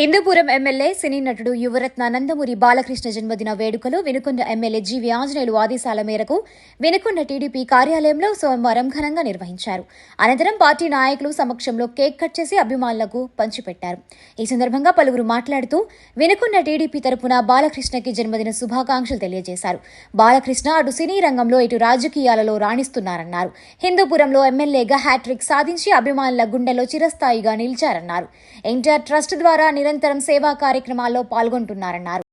Hindupuram MLA సినీ నటుడు యువరత్న నందమూరి బాలకృష్ణ జన్మదిన వేడుకలు వినుకొండ ఎమ్మెల్యే జీవి ఆంజనేయులు ఆదేశాల మేరకు వినుకొండ టీడీపీ కార్యాలయంలో సోమవారం ఘనంగా నిర్వహించారు. అనంతరం పార్టీ నాయకులు సమక్షంలో కేక్ కట్ చేసి అభిమానులకు పంచిపెట్టారు. ఈ సందర్భంగా పలువురు మాట్లాడుతూ వినుకొండ టీడీపీ తరపున బాలకృష్ణకి జన్మదిన శుభాకాంక్షలు తెలియజేశారు. బాలకృష్ణ అటు సినీ రంగంలో ఇటు రాజకీయాలలో రాణిస్తున్నారన్నారు. హిందూపురంలో ఎమ్మెల్యేగా హ్యాట్రిక్ సాధించి అభిమానుల గుండెల్లో చిరస్థాయిగా నిలిచారన్నారు. ఎన్టీఆర్ ట్రస్ట్ ద్వారా నిరంతరం సేవా కార్యక్రమాల్లో పాల్గొంటున్నారన్నారు.